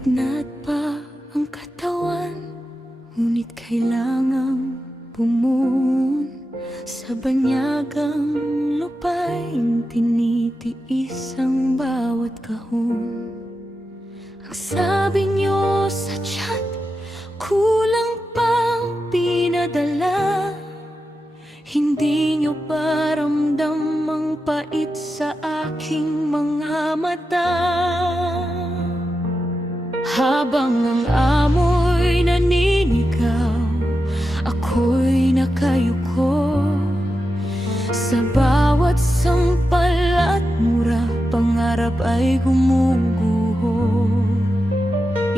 Lagnat pa ang katawan, ngunit kailangang bumuon. Sa banyagang lupain, tinitiis ang bawat kahon. Ang sabi niyo sa chat, kulang pa pinadala. Hindi niyo pa ramdam ang pait sa aking mga mata. Habang ang amoy naninigaw, ako'y nakayuko. Sa bawat sampal at mura, pangarap ay gumuguho.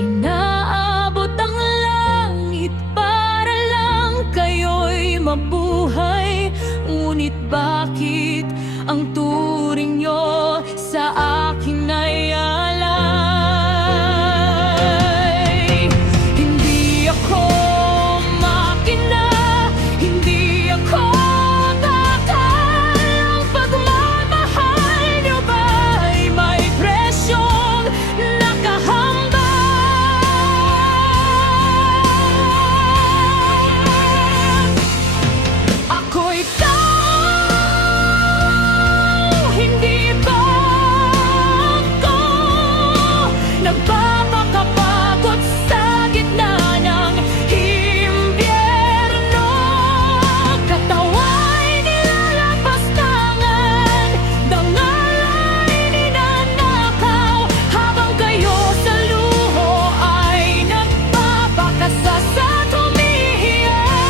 Inaabot ang langit para lang kayo'y mabuhay. Ngunit bakit ang turing nyo sa akin ay alay? Hindi ako makina, hindi ako bakal. Ang pagmamahal nyo ba'y may presyong nakahambal? Ako'y hindi ba ako nagpapakapagod sa gitna ng impyerno? Katawa'y nilalapastangan, dangal ay ninanakaw, habang kayo sa luho ay nagpapakasas at humihiyaw.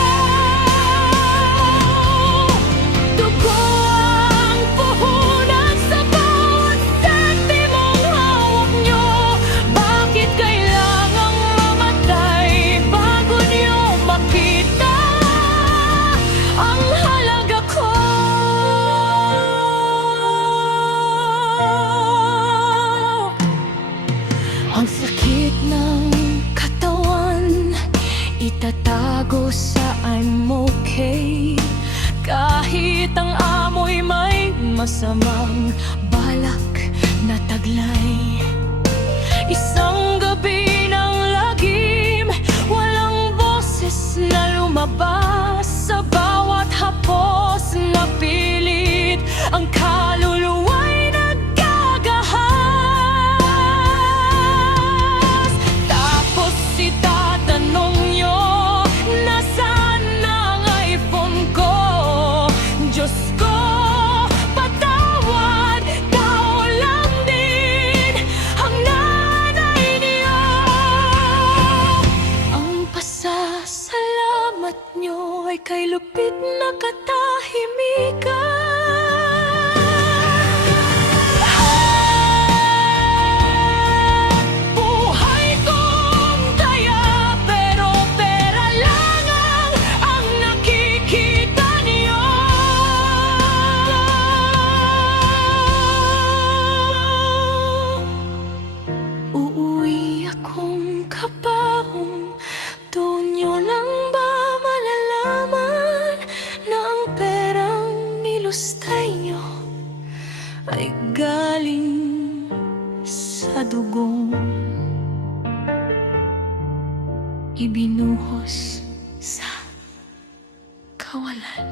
Dugo ang puhunan sa bawat sentimong hawak nyo. Bakit kailangang mamatay bago nyo makita ang halaga ko? Ang sakit ng katawan, itatago sa I'm okay. Kahit ang amoy may masamang balak na taglay. Isang gabi ng lagim, walang boses na lumabas. Sa bawat hapos na pilit, ang kaluluwa'y nagkagahas. Tapos itatanong nyo, nasaan na ang iPhone ko? Diyos ko, patawad, tao lang din ang nanay niyo. Ang pasasalamat nyo ay kay lupit na katahimikan. Buhay kong taya, pero pera lang ang nakikita niyo. Uuwi akong kapahong, doon nyo lang ba malalaman na ang perang nilustay nyo ay galing sa dugong ibinuhos sa kawalan?